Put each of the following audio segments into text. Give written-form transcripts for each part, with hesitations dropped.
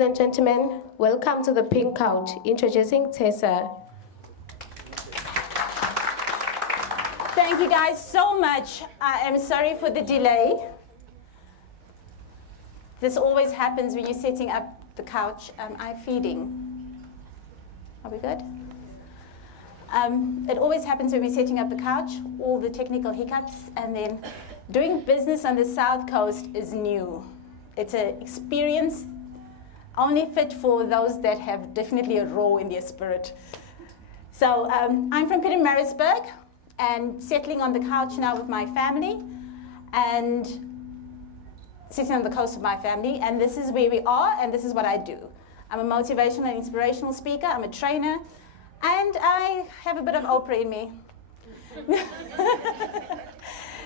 Ladies and gentlemen, welcome to the Pink Couch. Introducing Tessa. Thank you guys so much. I am sorry for the delay. This always happens when you're setting up the couch. I'm feeding. Are we good? It always happens when we're setting up the couch, all the technical hiccups, and then doing business on the South Coast is new. It's an experience only fit for those that have definitely a raw in their spirit. So I'm from Pietermaritzburg and settling on the couch now with my family and sitting on the coast with my family, and this is where we are and this is what I do. I'm a motivational and inspirational speaker, I'm a trainer, and I have a bit of Oprah in me.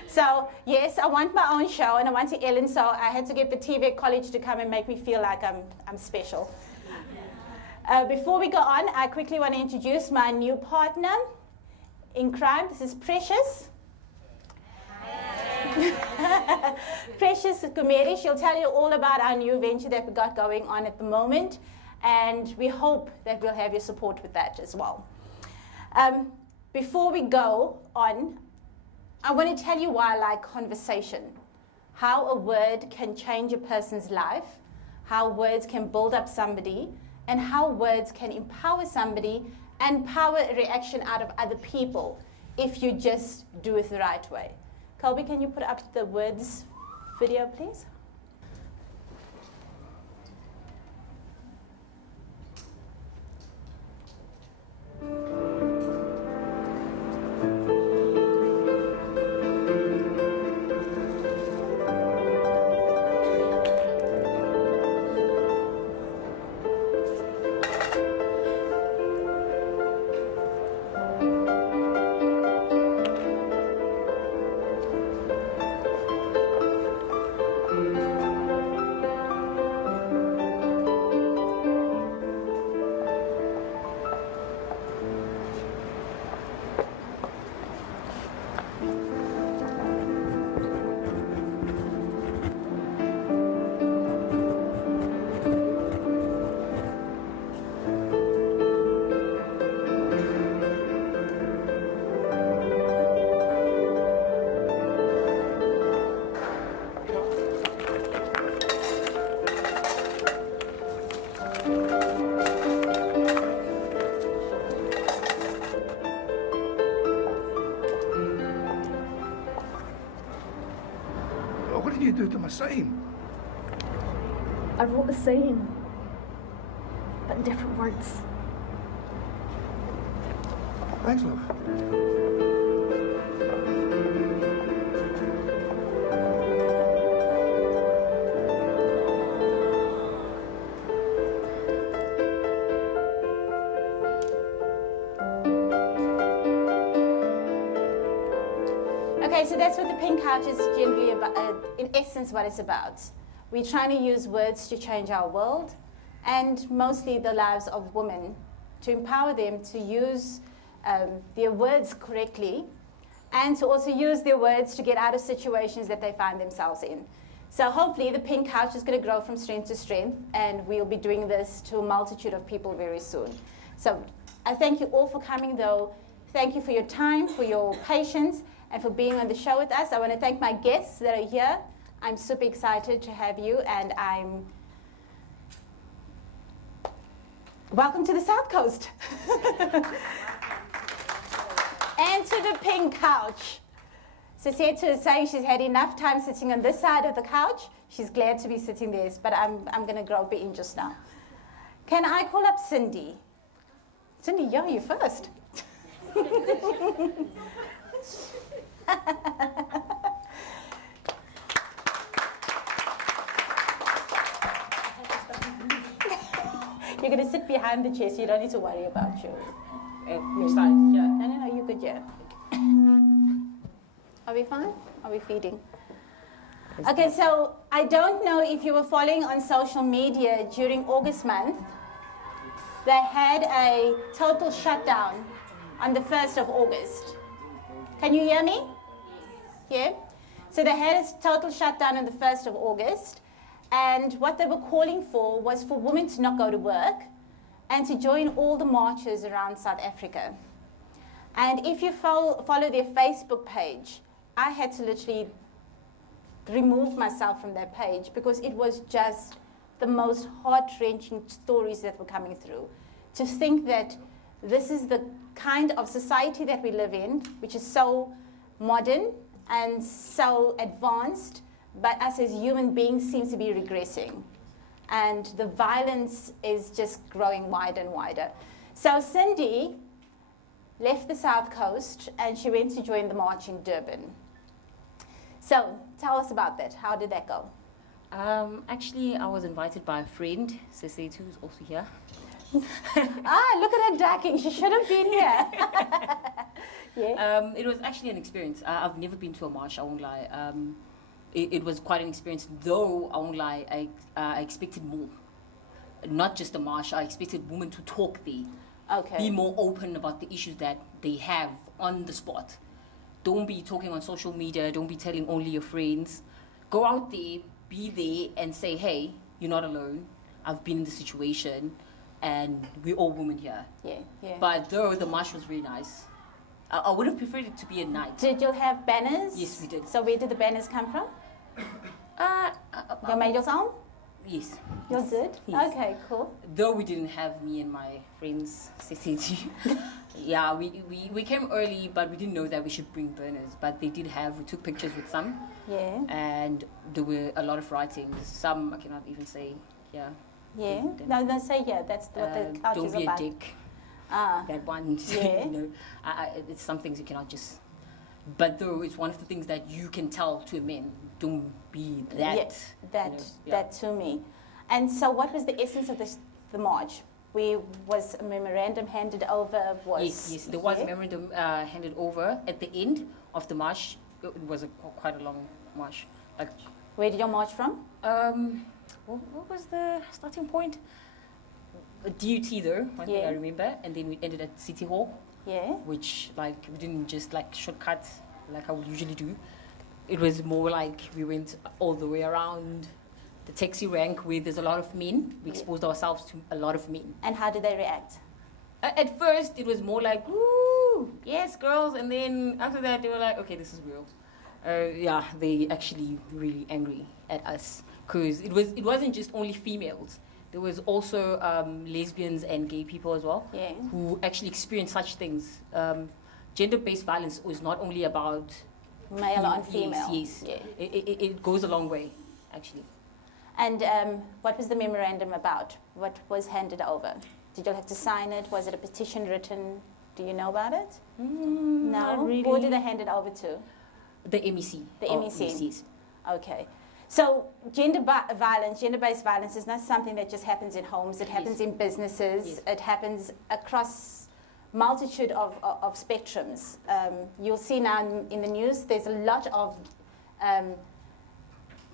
So yes, I want my own show and I want to Ellen, so I had to get the TVET College to come and make me feel like I'm special. Before we go on, I quickly want to introduce my new partner in crime. This is Precious. Precious Gumeri. She'll tell you all about our new venture that we got going on at the moment, and we hope that we'll have your support with that as well. Before we go on, I want to tell you why I like conversation, how a word can change a person's life, how words can build up somebody, and how words can empower somebody and power a reaction out of other people if you just do it the right way. Colby, can you put up the words video, please? What did you do to my sign? I wrote the same, but in different words. Thanks, love. Okay, so that's what the Pink Couch is generally about, in essence what it's about. We're trying to use words to change our world and mostly the lives of women, to empower them to use their words correctly and to also use their words to get out of situations that they find themselves in. So hopefully the Pink Couch is going to grow from strength to strength, and we'll be doing this to a multitude of people very soon. So I thank you all for coming though. Thank you for your time, for your patience, and for being on the show with us. I want to thank my guests that are here. I'm super excited to have you, and I'm... Welcome to the South Coast. And to the Pink Couch. Siseta is saying she's had enough time sitting on this side of the couch. She's glad to be sitting there, but I'm going to grope in just now. Can I call up Cindy? Cindy, yeah, you first. You're going to sit behind the chair, so you don't need to worry about your side. Yeah. No, you're good, yeah. Are we fine? Are we feeding? Okay, so I don't know if you were following on social media during August month. They had a total shutdown on the 1st of August. Can you hear me? Yeah? So they had a total shutdown on the 1st of August, And what they were calling for was for women to not go to work and to join all the marches around South Africa. And if you follow their Facebook page, I had to literally remove myself from their page because it was just the most heart-wrenching stories that were coming through. To think that this is the kind of society that we live in, which is so modern and so advanced, but us as human beings seems to be regressing. And the violence is just growing wider and wider. So Cindy left the South Coast and she went to join the march in Durban. So tell us about that. How did that go? Actually, I was invited by a friend, Esayidi, who's also here. Look at her ducking. She should have been here. Yeah. It was actually an experience. I've never been to a march, I won't lie. It was quite an experience, though, I won't lie, I expected more. Not just a march, I expected women to talk there. Okay. Be more open about the issues that they have on the spot. Don't be talking on social media, don't be telling only your friends. Go out there, be there, and say, hey, you're not alone. I've been in the situation, and we're all women here. Yeah, yeah. But though the march was really nice, I would have preferred it to be at night. Did you have banners? Yes, we did. So where did the banners come from? You made yours own? Yes. Yours did? Yes. Okay, cool. Though we didn't have me and my friends, Esayidi. Yeah, we came early, but we didn't know that we should bring burners. But they did have, we took pictures with some. Yeah. And there were a lot of writings. Some I cannot even say, yeah. Yeah. No, say yeah. That's what the couch don't is be about. a dick. That one, Yeah. you know, it's some things you cannot just. But though it's one of the things that you can tell to a man, don't be that. Yes, that you know, yeah. that to me. And so, what was the essence of the march? Was a memorandum handed over? Yes, there was yeah? a memorandum handed over at the end of the march. It was quite a long march. Like, Where did you march from? what was the starting point? A DUT though, one thing Yeah. I remember, and then we ended at City Hall. Yeah. Which like we didn't just like shortcut like I would usually do. It was more like we went all the way around the taxi rank where there's a lot of men. We exposed ourselves to a lot of men. And how did they react? At first it was more like, woo, yes girls, and then after that they were like, okay, this is real. Yeah, they actually really angry at us because it wasn't just only females. There was also lesbians and gay people as well, Yeah. who actually experience such things. Gender-based violence is not only about Male on female. Yes, Yeah. it goes a long way, actually. And what was the memorandum about? What was handed over? Did you have to sign it? Was it a petition written? Do you know about it? No. Not really. Who did they hand it over to? The MEC. The Oh, MEC. yes. Okay. So gender-based violence is not something that just happens in homes. It happens in businesses. Yes. It happens across multitude of spectrums. You'll see now in the news, there's a lot of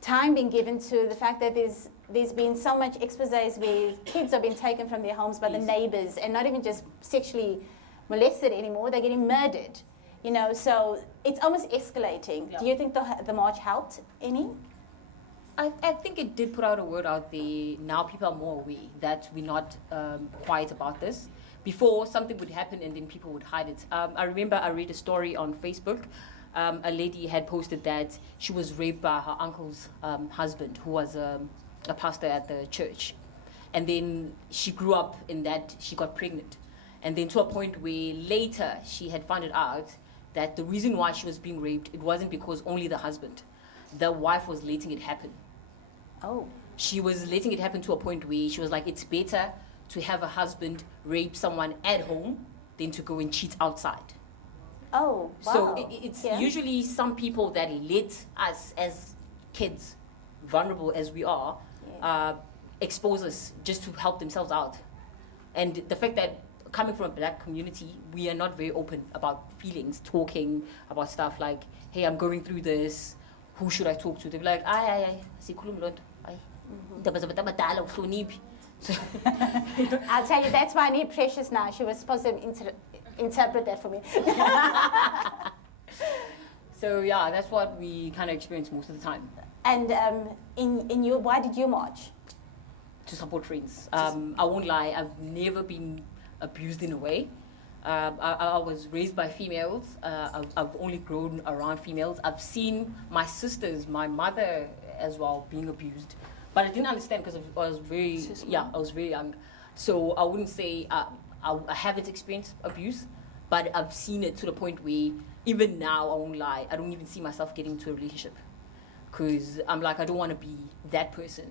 time being given to the fact that there's been so much exposés where kids are being taken from their homes by the Yes. neighbors and not even just sexually molested anymore, they're getting murdered. You know, so it's almost escalating. Yeah. Do you think the march helped any? I think it did put out a word out there. Now people are more aware that we're not quiet about this. Before, something would happen and then people would hide it. I remember I read a story on Facebook. A lady had posted that she was raped by her uncle's husband, who was a pastor at the church. And then she grew up in that, she got pregnant. And then to a point where later she had found it out that the reason why she was being raped, it wasn't because only the husband. The wife was letting it happen. Oh. She was letting it happen to a point where she was like, it's better to have a husband rape someone at home than to go and cheat outside. Oh, wow. So it's Yeah. usually some people that let us as kids, vulnerable as we are, expose us just to help themselves out. And the fact that coming from a black community, we are not very open about feelings, talking about stuff like, hey, I'm going through this, who should I talk to? They'll be like, sikhuluma loo nto, ayi, indaba zabantu abadala uhloniphi. So, I'll tell you, that's why I need Precious now. She was supposed to interpret that for me. So yeah, that's what we kind of experience most of the time. And why did you march? To support friends. I won't lie, I've never been abused in a way. I was raised by females. I've only grown around females. I've seen my sisters, my mother as well, being abused. But I didn't understand because I was very young. So I wouldn't say I haven't experienced abuse, but I've seen it to the point where even now, I won't lie, I don't even see myself getting into a relationship. Because I'm like, I don't want to be that person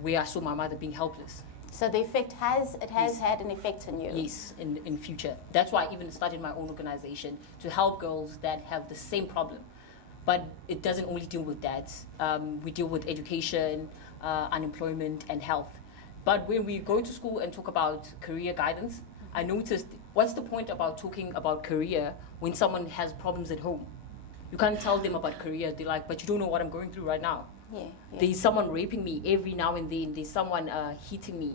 where I saw my mother being helpless. So the effect has had an effect on you? Yes, in future. That's why I even started my own organization to help girls that have the same problem. But it doesn't only deal with that. We deal with education, unemployment, and health. But when we go to school and talk about career guidance, I noticed, what's the point about talking about career when someone has problems at home? You can't tell them about career. They're like, but you don't know what I'm going through right now. Yeah. There's someone raping me every now and then. There's someone hitting me.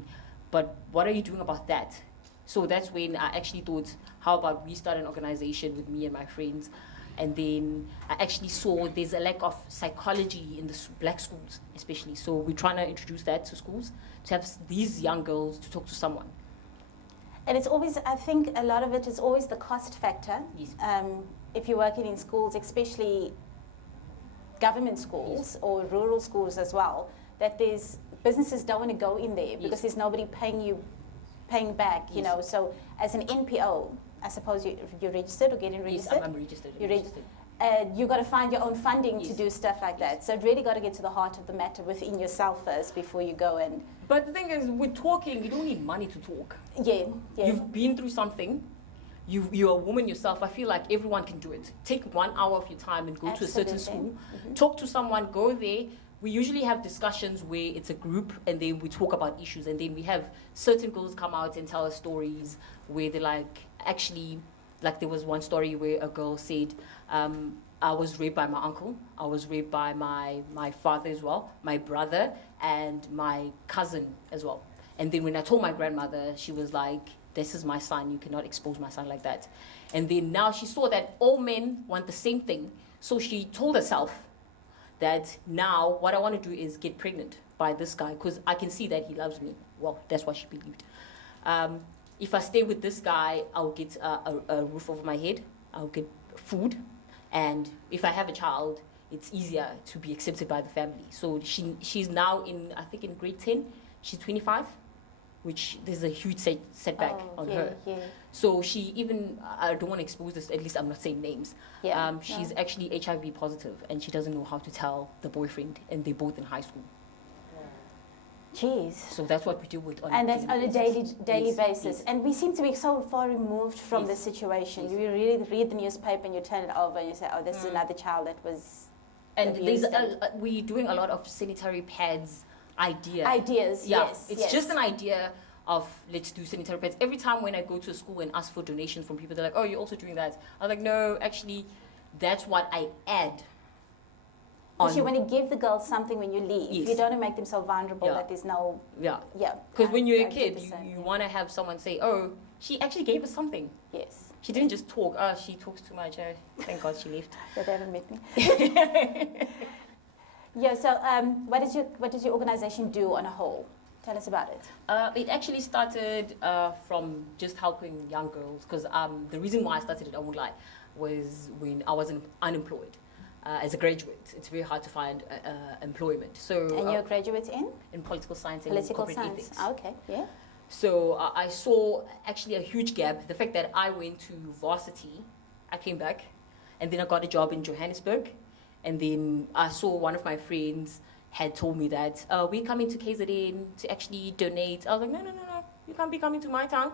But what are you doing about that? So that's when I actually thought, how about we start an organization with me and my friends? And then I actually saw there's a lack of psychology in the black schools, especially. So we're trying to introduce that to schools, to have these young girls to talk to someone. And it's always, I think a lot of it is always the cost factor. Yes. If you're working in schools, especially government schools or rural schools as well, that there's businesses don't want to go in there because there's nobody paying back, you know. So as an NPO, I suppose you're registered or getting registered? Yes, I'm registered. You're registered. You've got to find your own funding to do stuff like that. So really got to get to the heart of the matter within yourself first before you go and... But the thing is, with talking, you don't need money to talk. Yeah. You've been through something. You're a woman yourself. I feel like everyone can do it. Take 1 hour of your time and go to a certain school. Talk to someone, go there. We usually have discussions where it's a group and then we talk about issues, and then we have certain girls come out and tell us stories where they're like, actually, like there was one story where a girl said, I was raped by my uncle, I was raped by my father as well, my brother, and my cousin as well. And then when I told my grandmother, she was like, this is my son, you cannot expose my son like that. And then now she saw that all men want the same thing. So she told herself that now what I want to do is get pregnant by this guy because I can see that he loves me. Well, that's what she believed. If I stay with this guy, I'll get a roof over my head, I'll get food, and if I have a child, it's easier to be accepted by the family. So she's now in, I think in grade 10, she's 25, which there's a huge setback on her. Yeah. So she even, I don't want to expose this, at least I'm not saying names. Yeah. She's actually HIV positive and she doesn't know how to tell the boyfriend, and they're both in high school. Jeez. So that's what we deal with on a daily basis. And we seem to be so far removed from the situation. You really read the newspaper and you turn it over and you say, oh, this is another child that was abused. And we're doing a lot of sanitary pads ideas. Yeah, yes. It's just an idea of let's do sanitary pads. Every time when I go to a school and ask for donations from people, they're like, oh, you're also doing that. I'm like, no, actually, that's what I add. Because you want to give the girls something when you leave. Yes. You don't want to make them so vulnerable that there's no... Yeah. Because when you're a kid, you want to have someone say, oh, she actually gave us something. Yes. She didn't just talk. Oh, she talks too much. Thank God she left. They haven't met me. Yeah, so what does your organization do on a whole? Tell us about it. It actually started from just helping young girls, because the reason why I started it, I won't lie, was when I was unemployed. As a graduate, it's very hard to find employment. So, and you're a graduate in? In political science and corporate ethics. Okay, yeah. So I saw actually a huge gap. The fact that I went to varsity, I came back, and then I got a job in Johannesburg. And then I saw one of my friends had told me that, we're coming to KZN to actually donate. I was like, no, you can't be coming to my town.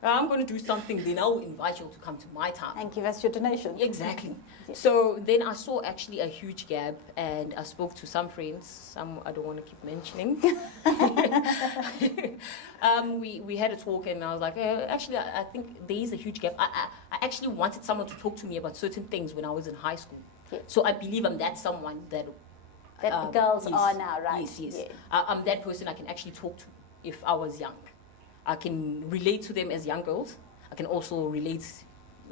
I'm going to do something, then I'll invite you to come to my town. And give us your donation. Exactly. Yes. So then I saw actually a huge gap, and I spoke to some friends, some I don't want to keep mentioning. We had a talk, and I was like, actually, I think there is a huge gap. I actually wanted someone to talk to me about certain things when I was in high school. Yes. So I believe I'm that someone that... That the girls are now, right? Yes. Yeah. I'm that person I can actually talk to if I was young. I can relate to them as young girls. I can also relate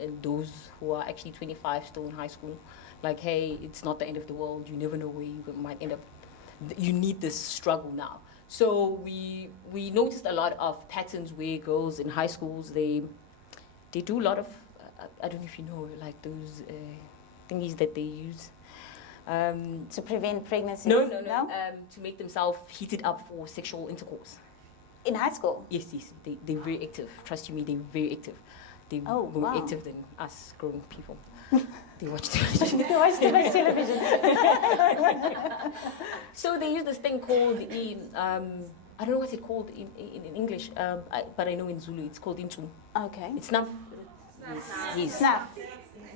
and those who are actually 25 still in high school, like, hey, it's not the end of the world. You never know where you might end up. You need this struggle now. So we noticed a lot of patterns where girls in high schools, they do a lot of, I don't know if you know, like those thingies that they use. To prevent pregnancy? No. To make themselves heated up for sexual intercourse. In high school? Yes. They're very active. Trust you me, they're very active. They're more active than us grown people. They watch television. They watch too much television. So they use this thing called I don't know what it's called in English, but I know in Zulu it's called intu. Okay. It's snuff. Yes. Snuff.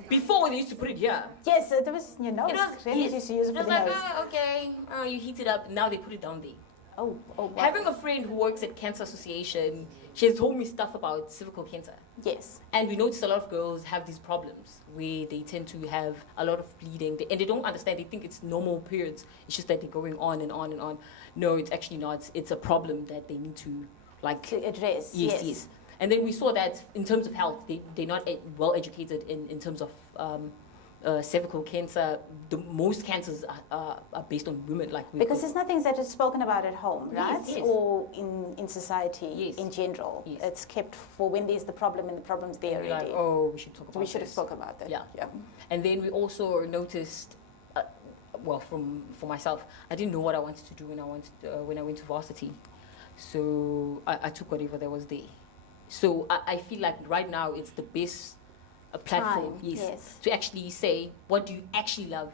Before they used to put it here. Yes, it was, you know, Yes. used to use it It for was the like, nose. okay, you heat it up. Now they put it down there. Oh, wow. Having a friend who works at Cancer Association, she has told me stuff about cervical cancer. Yes. And we notice a lot of girls have these problems where they tend to have a lot of bleeding. And they don't understand. They think it's normal periods. It's just that they're going on and on and on. No, it's actually not. It's a problem that they need to, like... To address, Yes. And then we saw that in terms of health, they're not well educated in terms of cervical cancer. The most cancers are based on women. Because it's not things that is spoken about at home, right? Yes. Or in society in general. Yes. It's kept for when there's the problem and the problem's there already. Like, oh, we should talk about We should have this. spoken about that. Yeah. Yeah. And then we also noticed, for myself, I didn't know what I wanted to do when I went to varsity. So I took whatever there was there. So I feel like right now it's the best platform, yes, to actually say, what do you actually love?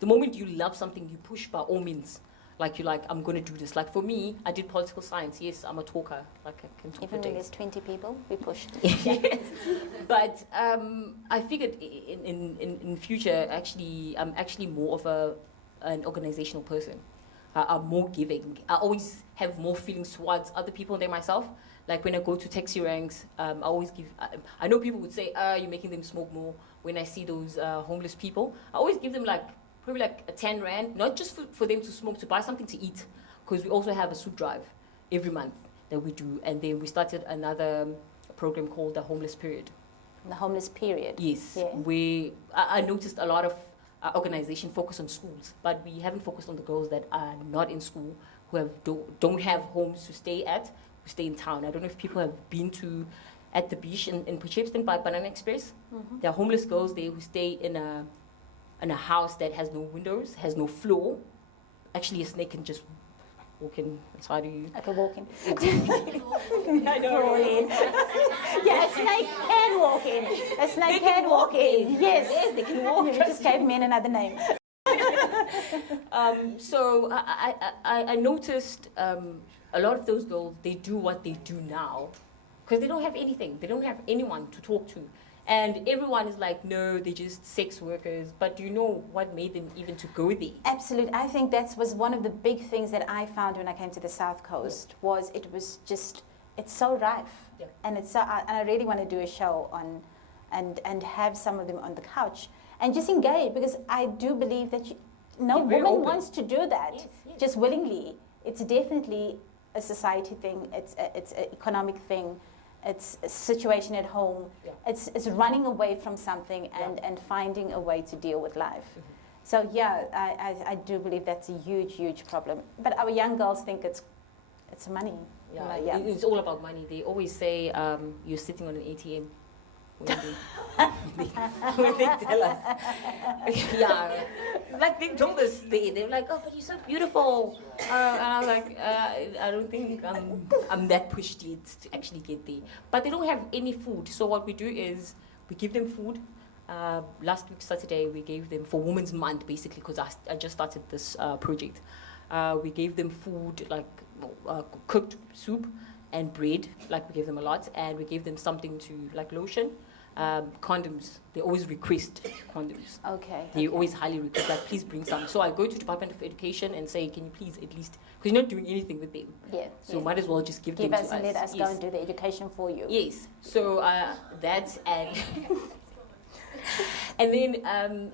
The moment you love something, you push by all means. Like, you're like, I'm going to do this. Like, for me, I did political science. Yes, I'm a talker. Like, I can talk Even for when days. there's 20 people, we pushed. Yes. But I figured in future, actually, I'm actually more of an organizational person. I'm more giving. I always have more feelings towards other people than myself. Like, when I go to taxi ranks, I always give... I know people would say, you're making them smoke more. When I see those homeless people, I always give them, probably a 10 rand, not just for them to smoke, to buy something to eat. Because we also have a soup drive every month that we do. And then we started another program called the Homeless Period. The homeless period. Yes. Yeah. I noticed a lot of organization focus on schools, but we haven't focused on the girls that are not in school, who don't have homes to stay at, who stay in town. I don't know if people have been at the beach in Potchefstroom by Banana Express. Mm-hmm. There are homeless girls there who stay in a house that has no windows, has no floor. Actually, a snake can just walk in inside of you. I can walk in. I know. Crawl in. Yeah, a snake can walk in. A snake can walk in. Yes. They can walk. You just gave me another name. So I noticed a lot of those girls, they do what they do now because they don't have anything. They don't have anyone to talk to. And everyone is like, no, they're just sex workers. But do you know what made them even to go there? Absolutely. I think that was one of the big things that I found when I came to the South Coast, was it was just, it's so rife. Yeah. And it's so, and I really want to do a show on, and have some of them on the couch and just engage, because I do believe that no You're very woman open. wants to do that Yes, yes. just willingly. It's definitely a society thing. It's an economic thing. It's a situation at home. Yeah. It's running away from something and finding a way to deal with life. Mm-hmm. So yeah, I do believe that's a huge problem. But our young girls think it's money. Yeah, Like, yeah. It's all about money. They always say you're sitting on an ATM when when they tell us. Yeah, like they told us, they're like, oh, but you're so beautiful. And I was like, I don't think I'm that pushed yet to actually get there. But they don't have any food. So what we do is we give them food. Last week, Saturday, we gave them, for Women's Month, basically, because I just started this project. We gave them food, like cooked soup and bread, like we gave them a lot, and we gave them something to, like lotion, condoms. They always request condoms. Okay. They always highly request, like, please bring some. So I go to Department of Education and say, can you please at least, because you're not doing anything with them. Yeah. So might as well just give them Give to us and let us go Yes. and do the education for you. Yes. So that's and and then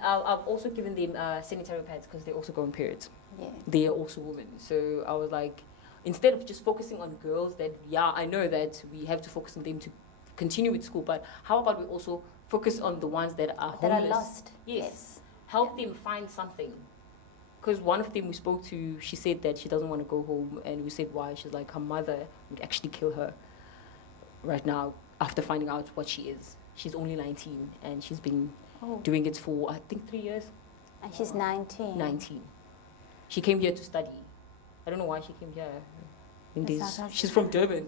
I've also given them sanitary pads because they also go on periods. Yeah. They are also women. So I was like, instead of just focusing on girls, that I know that we have to focus on them to continue with school, but how about we also focus on the ones that are That homeless. are lost. Yes. Help them find something. Because one of them we spoke to, she said that she doesn't want to go home, and we said why. She's like, her mother would actually kill her right now after finding out what she is. She's only 19, and she's been doing it for, I think, 3 years. And she's 19. 19. She came here to study. I don't know why she came here. And In there's, South she's from Durban.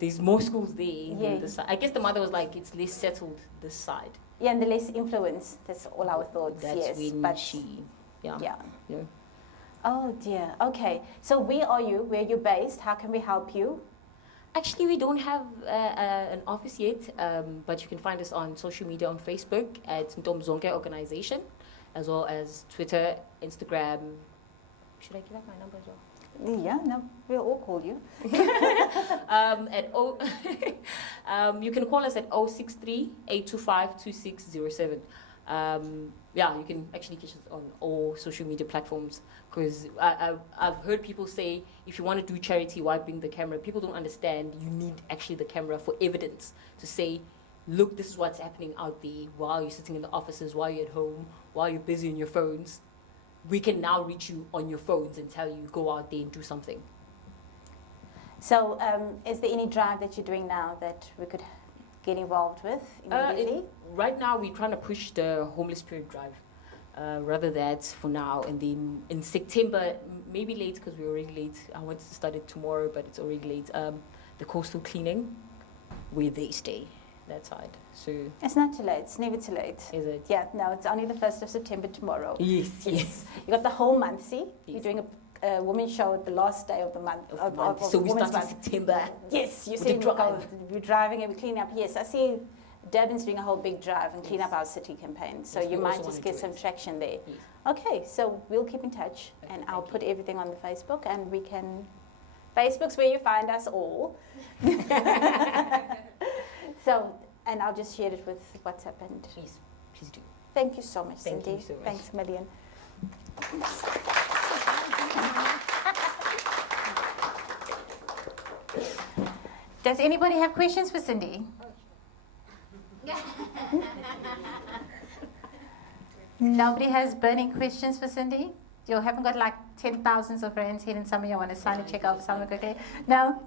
There's more schools there than Yeah. this side. I guess the mother was like, it's less settled this side. Yeah, and the less influence. That's all our thoughts. That's yes, when but she, yeah. yeah. Oh dear. Okay. So where are you? Where are you based? How can we help you? Actually, we don't have an office yet, but you can find us on social media on Facebook at Ntomzonke Organization, as well as Twitter, Instagram. Should I give out my number as well? Yeah, no, we'll all call you. You can call us at 063-825-2607. Yeah, you can actually catch us on all social media platforms, because I've heard people say, if you want to do charity, why bring the camera? People don't understand you need actually the camera for evidence to say, look, this is what's happening out there while you're sitting in the offices, while you're at home, while you're busy on your phones. We can now reach you on your phones and tell you, go out there and do something. So is there any drive that you're doing now that we could get involved with immediately? Right now, we're trying to push the homeless period drive. Rather that for now, and then in September, maybe late because we're already late. I wanted to start it tomorrow, but it's already late. The coastal cleaning, where they stay, that side. So It's not too late. It's never too late. is it? Yeah, no, it's only the 1st of September tomorrow. Yes, yes. You got the whole month, see? You're Yes. doing a women's show the last day of the month. So we Women's start in Month. September. Yes, you with see, the drive. we're driving and we're cleaning up. Yes, I see Durban's doing a whole big drive and clean Yes. up our city campaign. So Yes, you we might also just wanna get do some it. traction there. Yes. Okay, so we'll keep in touch Okay, and I'll thank put everything on the Facebook and we can. Facebook's where you find us all. So, and I'll just share it with WhatsApp and Yes, please do. thank you so much, Thank Cindy. you so much. Thanks a million. Does anybody have questions for Cindy? Nobody has burning questions for Cindy? You haven't got like 10,000 of rands here and some of you want to sign a check out for something quickly? No?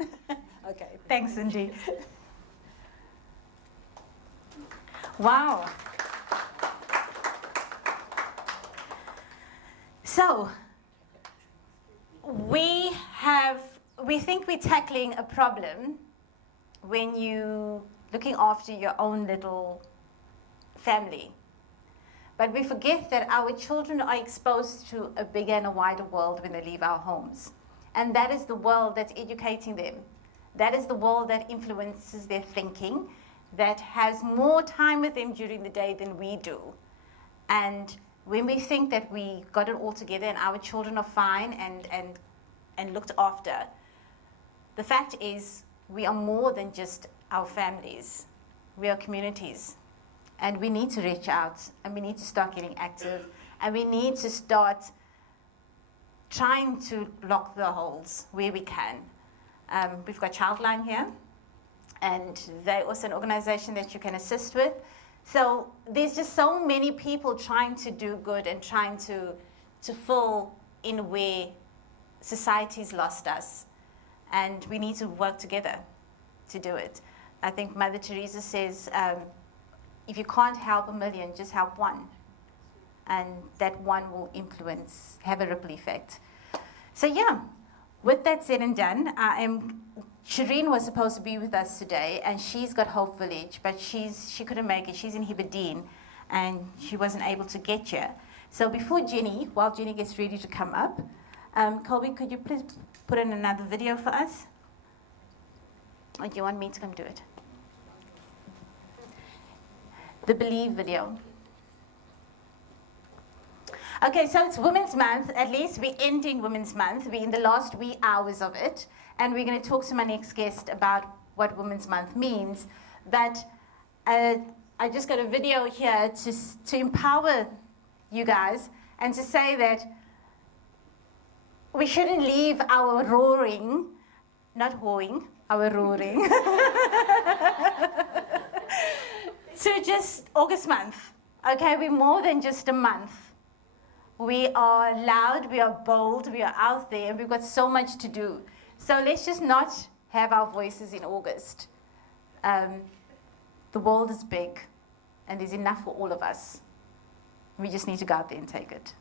Okay, thanks, Cindy. Wow. So, we think we're tackling a problem when you looking after your own little family. But we forget that our children are exposed to a bigger and a wider world when they leave our homes. And that is the world that's educating them. That is the world that influences their thinking, that has more time with them during the day than we do. And when we think that we got it all together and our children are fine and looked after, the fact is we are more than just our families. We are communities. And we need to reach out, and we need to start getting active, and we need to start trying to block the holes where we can. We've got Childline here, and they're also an organization that you can assist with. So there's just so many people trying to do good and trying to fill in where society's lost us. And we need to work together to do it. I think Mother Teresa says, if you can't help 1,000,000, just help one. And that one will influence, have a ripple effect. So yeah, with that said and done, Shireen was supposed to be with us today, and she's got Hope Village, but she couldn't make it. She's in Heberdean, and she wasn't able to get here. So before Jenny, while Jenny gets ready to come up, Colby, could you please put in another video for us? Or do you want me to come do it? The Believe video. Okay, so it's Women's Month. At least we're ending Women's Month. We're in the last wee hours of it. And we're going to talk to my next guest about what Women's Month means. But I just got a video here to empower you guys and to say that we shouldn't leave our roaring, not hoeing, our roaring, to just August month. Okay, we're more than just a month. We are loud, we are bold, we are out there, and we've got so much to do. So let's just not have our voices in August. The world is big, and there's enough for all of us. We just need to go out there and take it.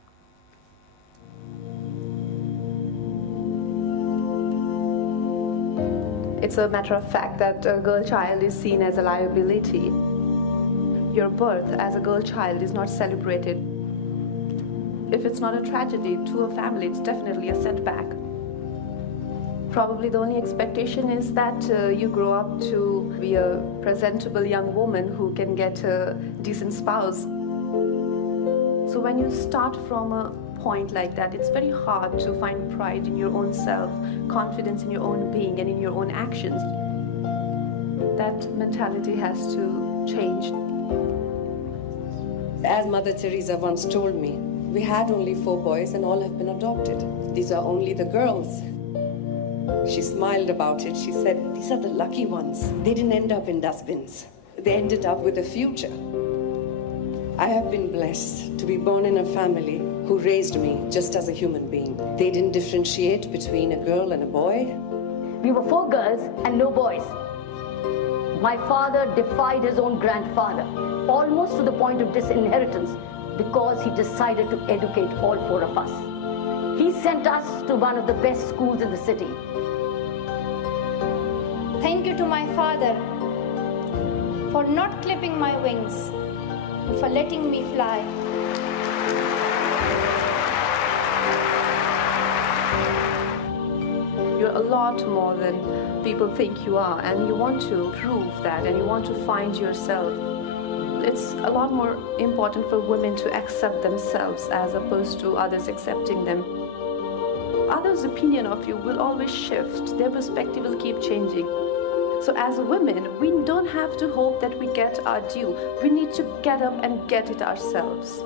It's a matter of fact that a girl child is seen as a liability. Your birth as a girl child is not celebrated. If it's not a tragedy to a family, it's definitely a setback. Probably the only expectation is that you grow up to be a presentable young woman who can get a decent spouse. So when you start from a point like that, it's very hard to find pride in your own self, confidence in your own being and in your own actions. That mentality has to change. As Mother Teresa once told me, we had only 4 boys and all have been adopted. These are only the girls. She smiled about it. She said, these are the lucky ones. They didn't end up in dustbins. They ended up with a future. I have been blessed to be born in a family who raised me just as a human being. They didn't differentiate between a girl and a boy. We were 4 girls and no boys. My father defied his own grandfather, almost to the point of disinheritance, because he decided to educate all 4 of us. He sent us to one of the best schools in the city. Thank you to my father for not clipping my wings and for letting me fly. You're a lot more than people think you are, and you want to prove that, and you want to find yourself. It's a lot more important for women to accept themselves as opposed to others accepting them. Others' opinion of you will always shift. Their perspective will keep changing. So as women, we don't have to hope that we get our due. We need to get up and get it ourselves.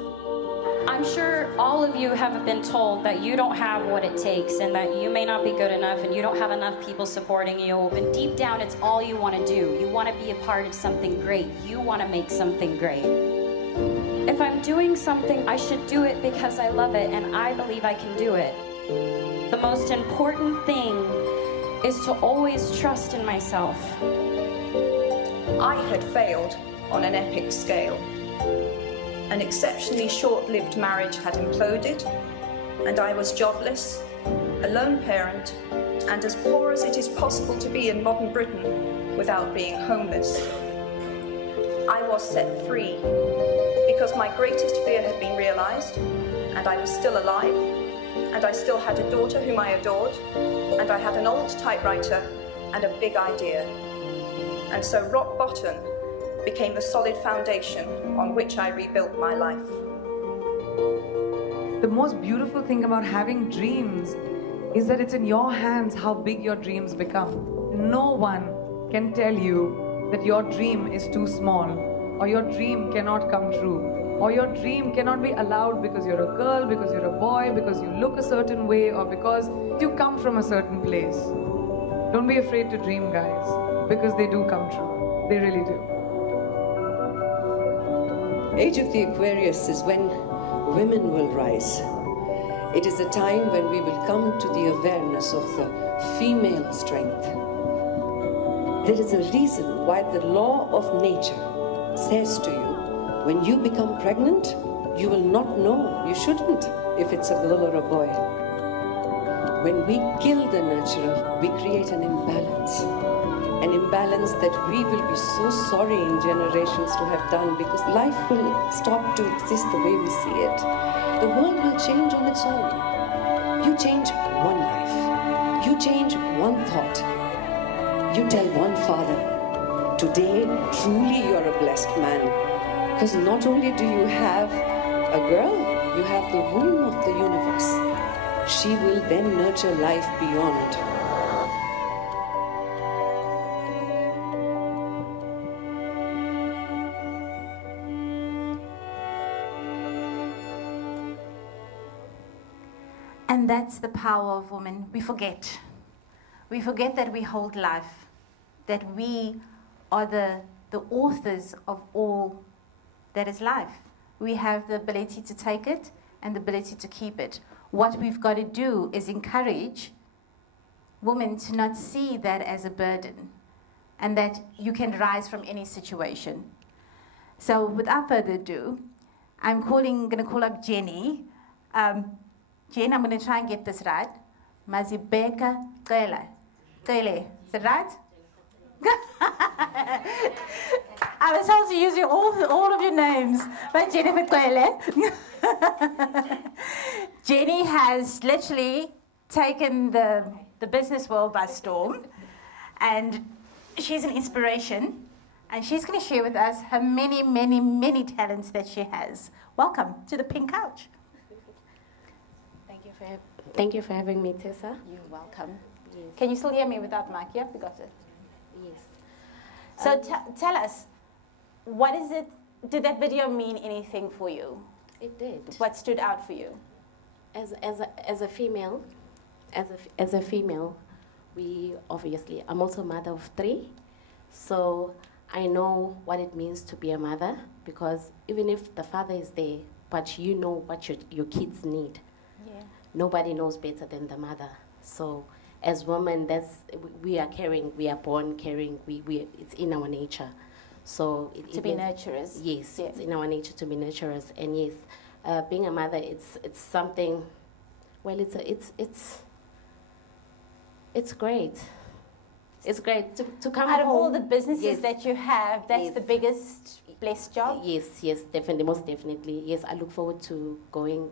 I'm sure all of you have been told that you don't have what it takes and that you may not be good enough and you don't have enough people supporting you. But deep down, it's all you want to do. You want to be a part of something great. You want to make something great. If I'm doing something, I should do it because I love it and I believe I can do it. The most important thing is to always trust in myself. I had failed on an epic scale. An exceptionally short-lived marriage had imploded, and I was jobless, a lone parent, and as poor as it is possible to be in modern Britain without being homeless. I was set free because my greatest fear had been realized, and I was still alive, and I still had a daughter whom I adored, and I had an old typewriter and a big idea. And so rock bottom became the solid foundation on which I rebuilt my life. The most beautiful thing about having dreams is that it's in your hands how big your dreams become. No one can tell you that your dream is too small, or your dream cannot come true, or your dream cannot be allowed because you're a girl, because you're a boy, because you look a certain way, or because you come from a certain place. Don't be afraid to dream, guys, because they do come true. They really do. Age of the Aquarius is when women will rise. It is a time when we will come to the awareness of the female strength. There is a reason why the law of nature says to you, when you become pregnant, you will not know, you shouldn't, if it's a girl or a boy. When we kill the natural, we create an imbalance that we will be so sorry in generations to have done, because life will stop to exist the way we see it. The world will change on its own. You change one life. You change one thought. You tell one father, today truly you're a blessed man. Because not only do you have a girl, you have the womb of the universe. She will then nurture life beyond. And that's the power of women. We forget. We forget that we hold life, that we are the the authors of all that is life. We have the ability to take it and the ability to keep it. What we've got to do is encourage women to not see that as a burden and that you can rise from any situation. So without further ado, I'm going to call up Jenny. Jen, I'm going to try and get this right. Mazibeka Kele. Kele, is that right? I was told to use all of your names, but Jennifer Kele. Jenny has literally taken the business world by storm, and she's an inspiration, and she's going to share with us her many, many, many talents that she has. Welcome to the Pink Couch. Thank you for having me, Tessa. You're welcome. Yes. Can you still hear me without mic? Yeah, we got it. Yes. So tell us, what is it? Did that video mean anything for you? It did. What stood out for you? As a female, we obviously, I'm also a mother of 3, so I know what it means to be a mother, because even if the father is there, but you know what your kids need. Yeah. Nobody knows better than the mother. So as women, we are caring, we are born caring, it's in our nature. So to be nurturers. Yes, yeah. It's in our nature to be nurturers, and yes, being a mother, it's something. Well, it's great. It's great to come out home. of all the businesses yes. that you have. That's yes. the biggest blessed job. Yes, definitely, most definitely. Yes, I look forward to going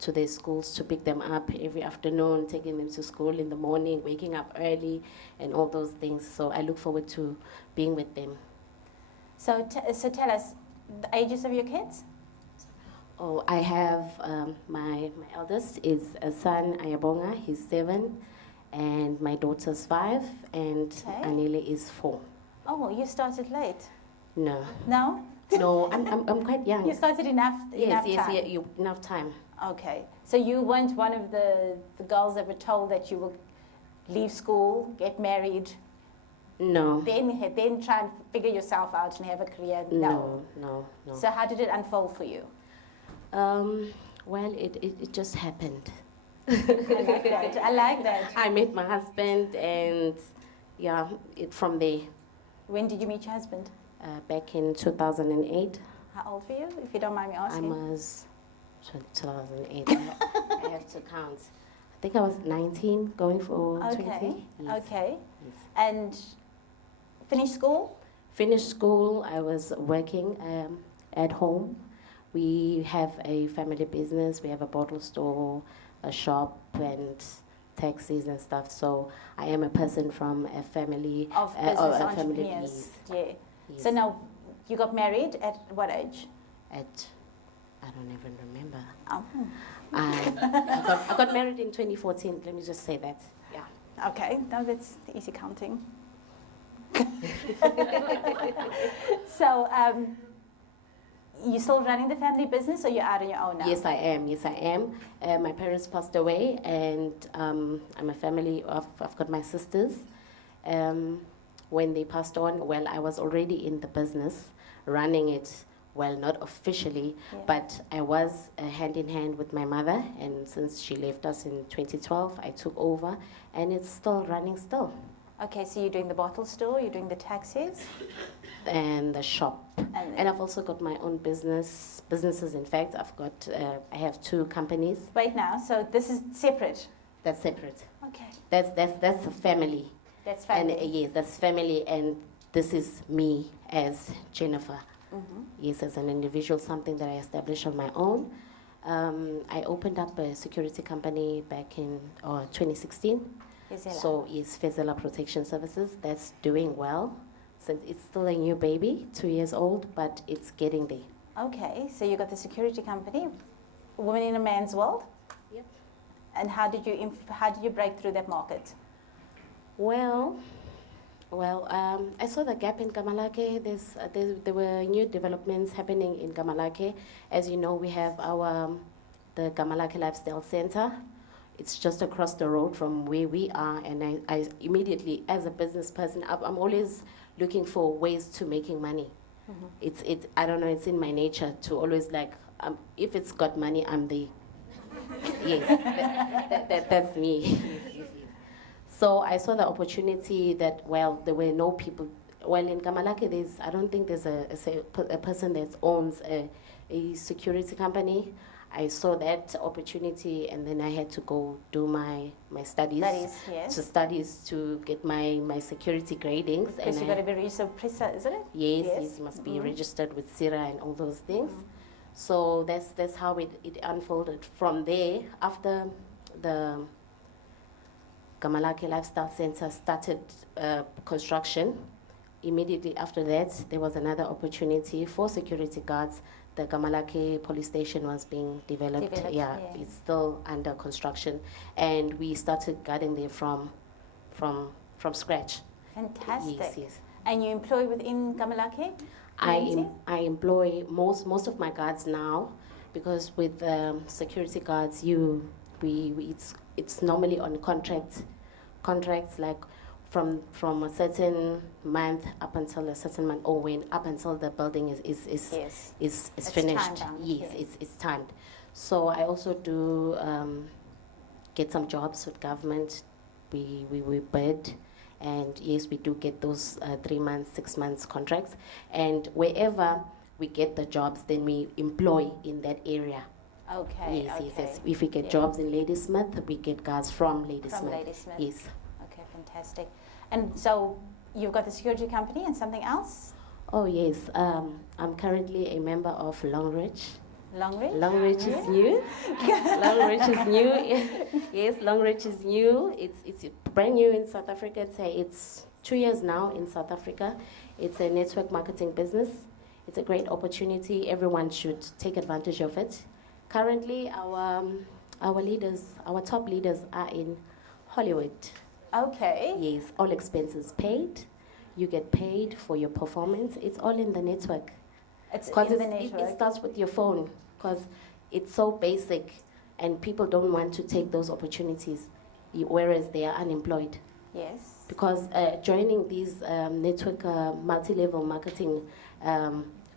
to their schools to pick them up every afternoon, taking them to school in the morning, waking up early, and all those things. So I look forward to being with them. So tell us the ages of your kids. Oh, I have my eldest is a son, Ayabonga, he's 7, and my daughter's 5, and Anile is 4. Oh, you started late. No. No? No, I'm quite young. You started enough time? Enough time. Okay. So you weren't one of the girls that were told that you will leave school, get married, no. Then try and figure yourself out and have a career? No. So how did it unfold for you? Well, it just happened. I like that. I met my husband, and yeah, from there. When did you meet your husband? Back in 2008. How old were you, if you don't mind me asking? I was 2008. I have to count. I think I was 19, going for 20. Yes. Okay. Yes. And finished school? Finished school. I was working at home. We have a family business. We have a bottle store, a shop, and taxis and stuff. So I am a person from a family of business entrepreneurs. Yeah. Yes. So now you got married at what age? I don't even remember. Oh. I got married in 2014. Let me just say that. Yeah. Okay. Now that's easy counting. So. You still running the family business, or you're out on your own now? Yes, I am. My parents passed away, and I'm a family of, I've got my sisters. When they passed on, well, I was already in the business, running it, well, not officially, but I was hand in hand with my mother, and since she left us in 2012, I took over, and it's still running still. Okay, so you're doing the bottle store, you're doing the taxis? And the shop. And I've also got my own businesses, in fact. I have 2 companies. Wait now, so this is separate? That's separate. Okay. That's a family. That's family? And yes, that's family, and this is me as Jennifer. Mm-hmm. Yes, as an individual, something that I established on my own. I opened up a security company back in 2016. Fezela. So it's Fezela Protection Services. That's doing well. Since it's still a new baby, 2 years old, but it's getting there. Okay, so you got the security company, Women in a Man's World. Yep. And how did you break through that market? Well, I saw the gap in Gamalake. There were new developments happening in Gamalake. As you know, we have the Gamalake Lifestyle Center. It's just across the road from where we are, and I immediately, as a business person, I'm always looking for ways to making money. I don't know, it's in my nature to always like, if it's got money, I'm the, yes, that's me. So I saw the opportunity that, well, there were no people, well, in Kamalake, I don't think there's a person that owns a security company. I saw that opportunity, and then I had to go do my studies. Studies to get my security gradings. Because you've got to be registered with PRISA, isn't it? Yes, you must be registered with CIRA and all those things. So that's how it unfolded. From there, after the Kamalake Lifestyle Center started construction, immediately after that, there was another opportunity for security guards. The Kamalake police station was being developed. It's still under construction, and we started guarding there from scratch. Fantastic. Yes. And you employ within Kamalake? I employ most of my guards now, because with security guards, it's normally on contracts like from a certain month up until a certain month, or up until the building is finished. It's timed. So I also do get some jobs with government. We bid, and yes, we do get those 3 months, 6 months contracts. And wherever we get the jobs, then we employ in that area. Okay. Yes. If we get jobs in Ladysmith, we get guards from Ladysmith. Yes. Okay, fantastic. And so you've got the security company and something else? Oh yes, I'm currently a member of Longridge. Longridge? Longridge is new. Longridge is new. Yes, Longridge is new. It's brand new in South Africa. It's 2 years now in South Africa. It's a network marketing business. It's a great opportunity. Everyone should take advantage of it. Currently, our top leaders are in Hollywood. Okay. Yes, all expenses paid. You get paid for your performance. It's all in the network. It's in the network. It starts with your phone, because it's so basic, and people don't want to take those opportunities, whereas they are unemployed. Yes. Because joining these network multi-level marketing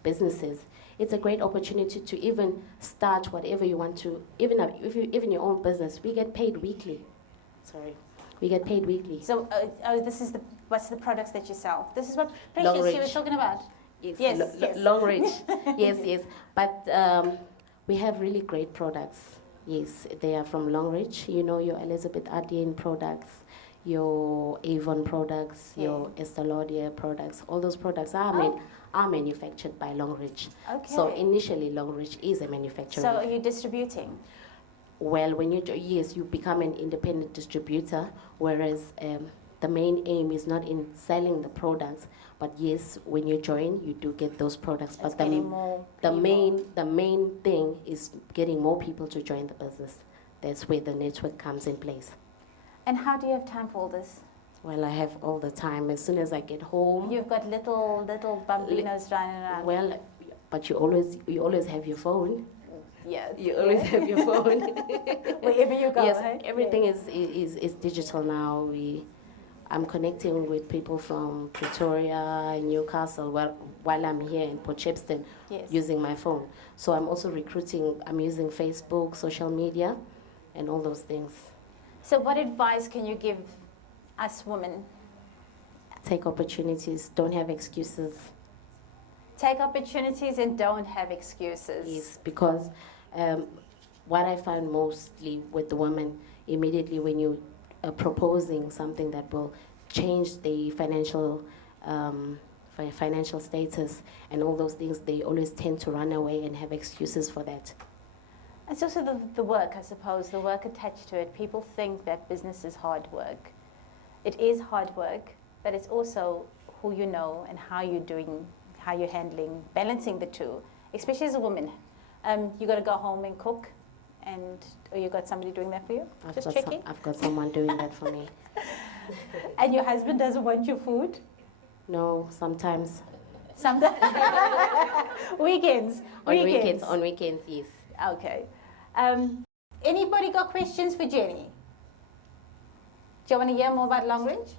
businesses, it's a great opportunity to even start whatever you want to. Even your own business, we get paid weekly. We get paid weekly. So, what's the products that you sell? This is what Precious you were talking about. Yes. Longridge. yes. But we have really great products. Yes, they are from Longridge. You know, your Elizabeth Arden products, your Avon products, your Estee Lauder products. All those products are manufactured by Longridge. Okay. So initially, Longridge is a manufacturer. So are you distributing? Well, when you become an independent distributor, whereas the main aim is not in selling the products, but yes, when you join, you do get those products. But the main thing is getting more people to join the business. That's where the network comes in place. And how do you have time for all this? Well, I have all the time. As soon as I get home. You've got little bambinos running around. Well, but you always have your phone. Yeah. You always have your phone. Wherever you go. Yes, right? everything is digital now. I'm connecting with people from Pretoria, Newcastle, while I'm here in Port Shepstone, using my phone. So I'm also recruiting. I'm using Facebook, social media, and all those things. So what advice can you give us women? Take opportunities. Don't have excuses. Take opportunities and don't have excuses. Yes, because what I find mostly with the women, immediately when you are proposing something that will change the financial status and all those things, they always tend to run away and have excuses for that. It's also the work, I suppose, the work attached to it. People think that business is hard work. It is hard work, but it's also who you know and how you're doing, how you're handling, balancing the two, especially as a woman. You got to go home and cook, or you got somebody doing that for you? I've got someone doing that for me. And your husband doesn't want your food? No, sometimes. Sometimes? Weekends? On weekends, yes. Okay. Anybody got questions for Jenny? Do you want to hear more about Longridge?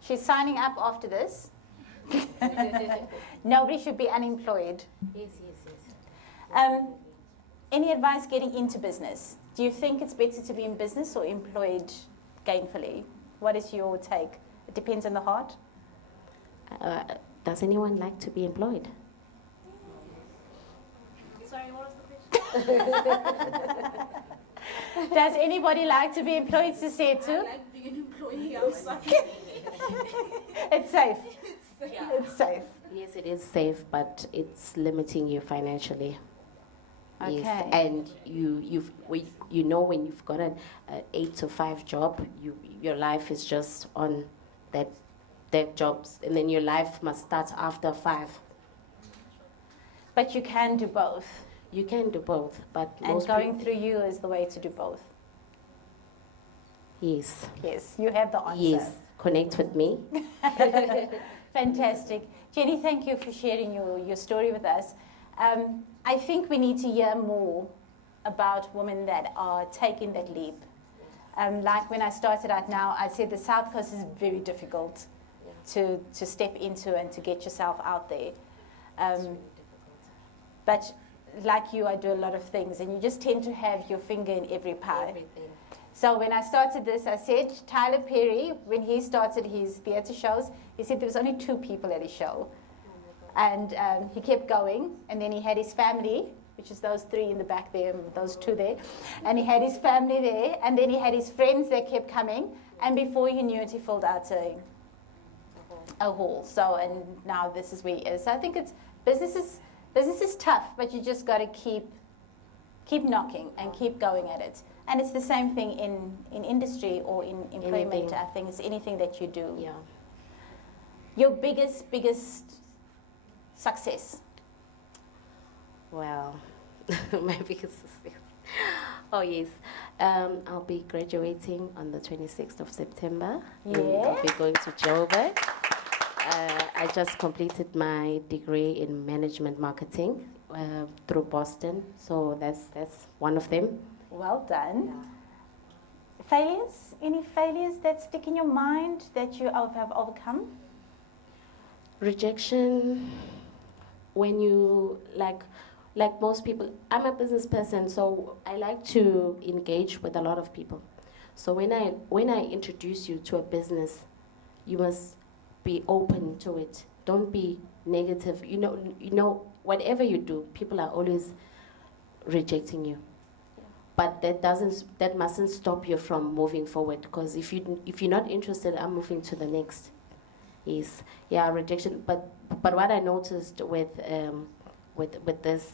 She's signing up after this. Nobody should be unemployed. Yes, yes, yes. Any advice getting into business? Do you think it's better to be in business or employed gainfully? What is your take? It depends on the heart. Does anyone like to be employed? Sorry, what was the question? Does anybody like to be employed, Sisetu? I like being an employee outside. It's safe. It's safe. Yes, it is safe, but it's limiting you financially. Okay. Yes, and you know when you've got an 8 to 5 job, your life is just on that jobs, and then your life must start after 5. But you can do both. You can do both, but And going through you is the way to do both. Yes. Yes, you have the answer. Yes, connect with me. Fantastic. Jenny, thank you for sharing your story with us. I think we need to hear more about women that are taking that leap. Like when I started out now, I said the South Coast is very difficult to step into and to get yourself out there. But like you, I do a lot of things, and you just tend to have your finger in every pie. Everything. So when I started this, I said, Tyler Perry, when he started his theatre shows, he said there was only 2 people at his show. And he kept going, and then he had his family, which is those 3 in the back there, those 2 there. And he had his family there, and then he had his friends that kept coming, and before you knew it, he filled out a hall. So, and now this is where he is. So I think business is tough, but you just got to keep knocking and keep going at it. And it's the same thing in industry or in employment. Anything. I think it's anything that you do. Yeah. Your biggest success? Well, my biggest success. Oh yes, I'll be graduating on the 26th of September. Yeah. And I'll be going to Joburg. I just completed my degree in management marketing through Boston, so that's one of them. Well done. Yeah. Failures? Any failures that stick in your mind that you have overcome? Rejection. When you like most people, I'm a business person, so I like to engage with a lot of people. So when I introduce you to a business, you must be open to it. Don't be negative. You know, whatever you do, people are always rejecting you. But that mustn't stop you from moving forward. Because if you're not interested, I'm moving to the next. Yes, yeah, rejection. But what I noticed with this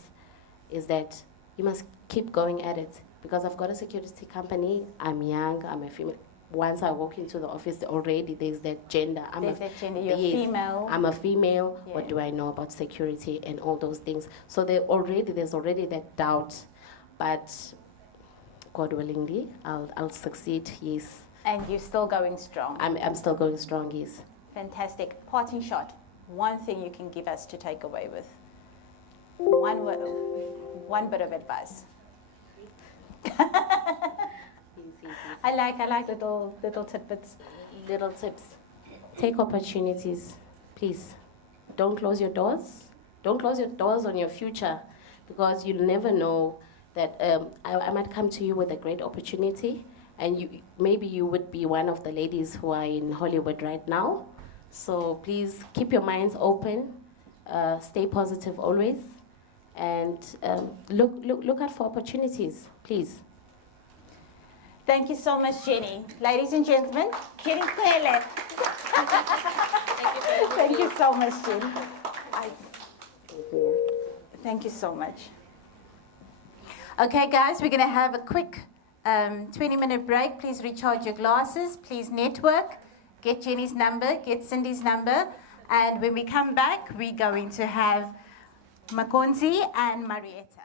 is that you must keep going at it. Because I've got a security company. I'm young. I'm a female. Once I walk into the office, already there's that gender. You're female. I'm a female. Yeah. What do I know about security and all those things? So there's already that doubt. But God willingly, I'll succeed. Yes. And you're still going strong. I'm still going strong. Yes. Fantastic. Parting shot. One thing you can give us to take away with. One word, one bit of advice. I like little tidbits. Little tips. Take opportunities, please. Don't close your doors. Don't close your doors on your future, because you'll never know that I might come to you with a great opportunity, and maybe you would be one of the ladies who are in Hollywood right now. So please keep your minds open, stay positive always, and look out for opportunities, please. Thank you so much, Jenny. Ladies and gentlemen, Kitty Pele. Thank you so much, Jenny. Thank you so much. Okay, guys, we're going to have a quick 20-minute break. Please recharge your glasses. Please network. Get Jenny's number. Get Cindy's number. And when we come back, we're going to have Makonzi and Marietta.